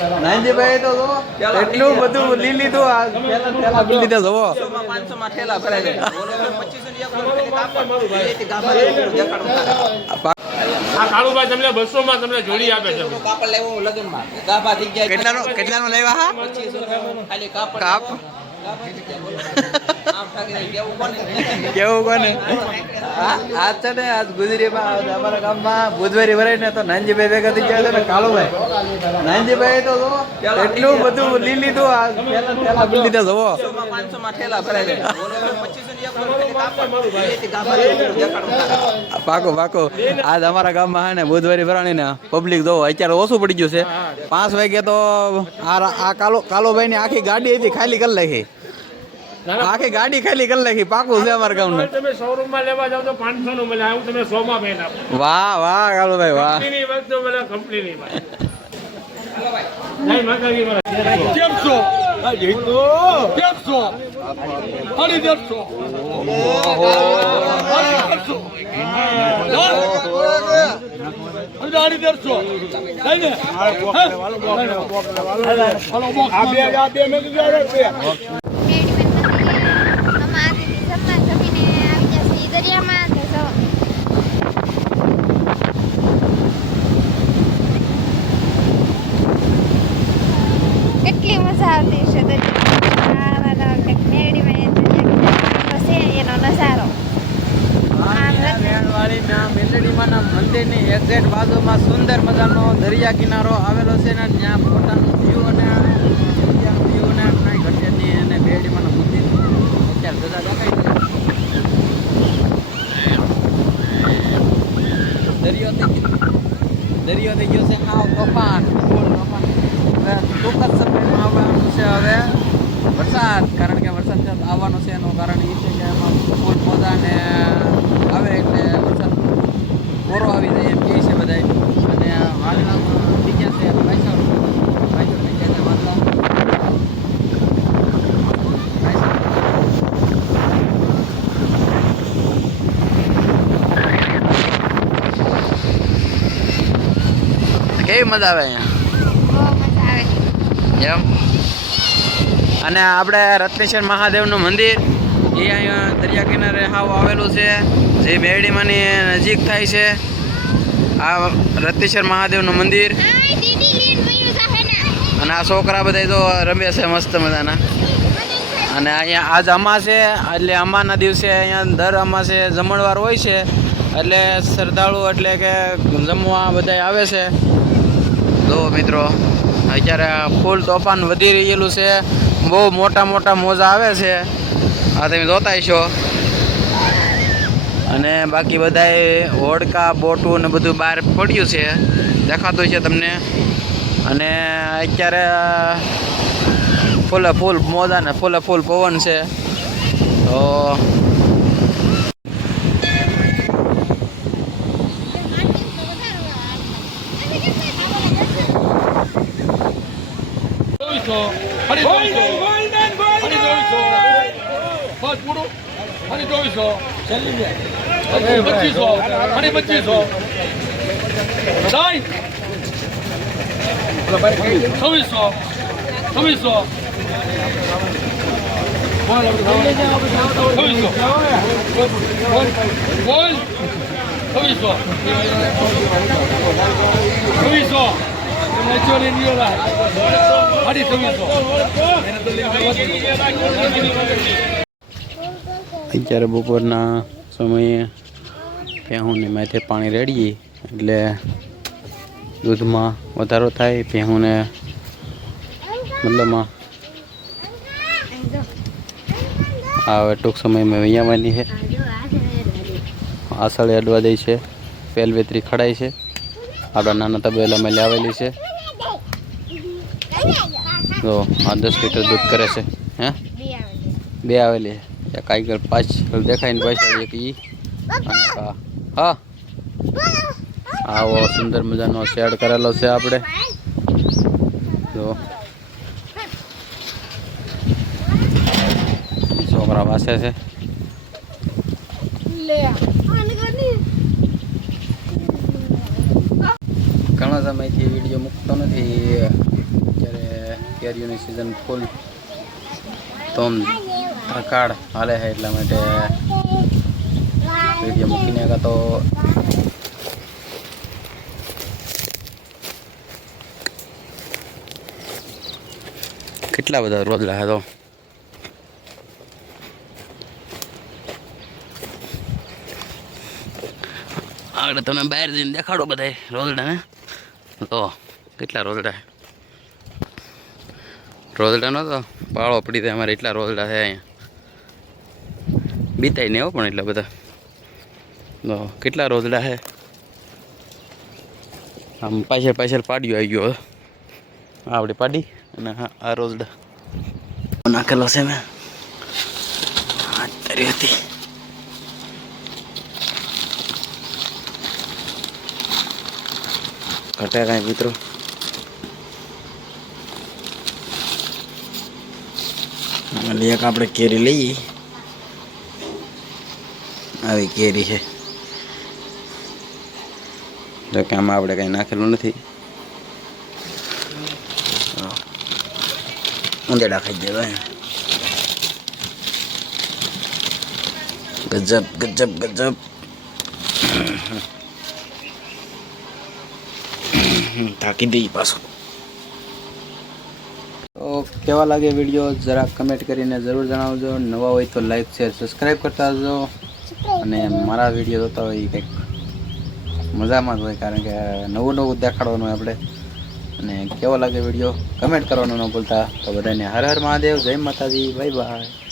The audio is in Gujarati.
નાનજીભાઈ તો જો એટલું બધું લઈ લીધું આ પેલા લઈ લીધા જોવો 500 માં ઠેલા ભરાય છે 2500 આ કાળુભાઈ તમને 200 માં તમને જોડી આપે છે કાપડ લેવો લગન માં ગાભા થઈ જાય કેટલાનો લેવા હા 2500 ખાલી કાપડ કાપ કેવું કોને આજ છે ને આજ ગુજરીમાં અમારા ગામમાં બુધવારી ભરાય ને તો નાનજીભાઈ ભેગા થઈ ગયા છે ને કાળુભાઈ નાનજીભાઈ તો જો એટલું બધું લઈ લીધું આ પેલા લઈ લીધા જોવો 500 માં ઠેલા ભરાય છે 2500 પાકો પાકો આજ અમારા ગામમાં હે ને બુધવારી ભરાણી ને પબ્લિક જો અત્યારે ઓછું પડી ગયું છે 5 વાગે તો આ કાળુભાઈ ની આખી ગાડી હતી ખાલી કરી નાખી આખી ગાડી ખાલી કરી નાખી પાકું છે અમારા ગામનું તમે શોરૂમ માં લેવા જાવ તો 500 નું મળે હું તમે 100 માં બેન આપું વાહ વાહ કાળુભાઈ વાહ કંપનીની વસ્તુ મળે કંપનીની નહીં માતાજી મળે કેમ છો કેમ છો હરી દેશો હરી દેશો લઈને આ બે મેં કેટલી મજા આવતી છે એનો નજારો મેલડીમાંના મંદિરની એક્ઝેક્ટ બાજુમાં સુંદર મજાનો દરિયા કિનારો આવેલો છે ને ત્યાં પોતાનો વ્યૂ અને દરિયાનો વ્યૂ અને ઘટિયાની અને મેલડીમાંના મંદિર અત્યારે બધા દેખાય દરિયો થઈ ગયો છે હાવ તોફાન હવે ટૂંક જ સમયમાં આવવાનું છે હવે વરસાદ કારણ કે વરસાદ આવવાનો છે એનું કારણ એ છે કે એમાં ફૂલ પૌધાને આવે એટલે વરસાદ કોરો આવી જાય એમ કહે છે બધા અને વાદળામાં થઈ ગયા છે પાછળ થઈ ગયા છે વાદળા કેવી મજા આવે અહીંયા એમ અને આપણે રત્નેશ્વર મહાદેવનું મંદિર એ અહીંયા દરિયા કિનારે હાવ આવેલું છે જે મેરડીમાંની નજીક થાય છે આ રત્નેશ્વર મહાદેવનું મંદિર અને આ છોકરા બધા તો રમે છે મસ્ત મજાના અને અહીંયા આજ અમાસે એટલે અમાના દિવસે અહીંયા દર અમાસે જમણવાર હોય છે એટલે શ્રદ્ધાળુ એટલે કે જમવા બધા આવે છે જો મિત્રો અત્યારે ફૂલ તોફાન વધી રહેલું છે બહુ મોટા મોટા મોજા આવે છે આ તમે જોતા છો અને બાકી બધાએ હોડકા બોટું ને બધું બહાર પડ્યું છે દેખાતું છે તમને અને અત્યારે ફૂલે ફૂલ મોજા ને ફૂલે ફૂલ પવન છે તો હરી 200 છેલ્લી 2500 હરી 2500 સાઈ 2600 બોલ 2600 અત્યારે બપોરના સમયે ભેહુંની માથે પાણી રેડીએ એટલે દૂધમાં વધારો થાય ભેહુંને મતલબમાં હવે ટૂંક સમયમાં વૈયાવાની છે આસળે અડવા દે છે પેલવેતરી ખડાય છે આપણા નાના તબેલામાં લાવેલી છે તો આ 10 લીટર દૂધ કરે છે હે બે આવેલી છે એક આગળ પાછળ દેખાય ને પાછળ એક ઈ અને હા આવો સુંદર મજાનો શેડ કરેલો છે આપણે તો છોકરા વાસે છે ઘણા સમયથી વિડીયો મૂકતો નથી કેરીઓની સિઝન ફૂલ તોમ ધકાડ હાલે છે એટલા માટે વિડીયો મૂકીને કાં તો કેટલા બધા રોજલા છે તો આગળ તમને બહાર જઈને દેખાડો બધા રોજડા ને તો કેટલા રોજડા છે રોજડા નો તો પાળો પડી જાય અમારે એટલા રોજડા છે અહીંયા બીતાય નહીં હો પણ એટલા બધા તો કેટલા રોજડા છે આમ પાછળ પાછળ પાડ્યું આવી ગયો આવડી પાડી અને આ રોજડા નાખેલો છે મેં હાથ કરી હતી ઘટે કાંઈ મિત્રો એક આપણે કેરી લઈએ આવી કેરી છે જો કે આમાં આપણે કંઈ નાખેલું નથી ઊંધેડા ખાઈ દેવા ગજબ ગજબ ગજબ થાકી દઈ પાછો તો કેવા લાગે વિડીયો જરા કમેન્ટ કરીને જરૂર જણાવજો નવા હોય તો લાઈક શેર સબસ્ક્રાઈબ કરતા આવજો અને મારા વિડીયો જોતા હોય કંઈક મજામાં જ હોય કારણ કે નવું નવું દેખાડવાનું હોય આપણે અને કેવો લાગે વિડીયો કમેન્ટ કરવાનું ન ભૂલતા તો બધાને હર હર મહાદેવ જય માતાજી બાય બાય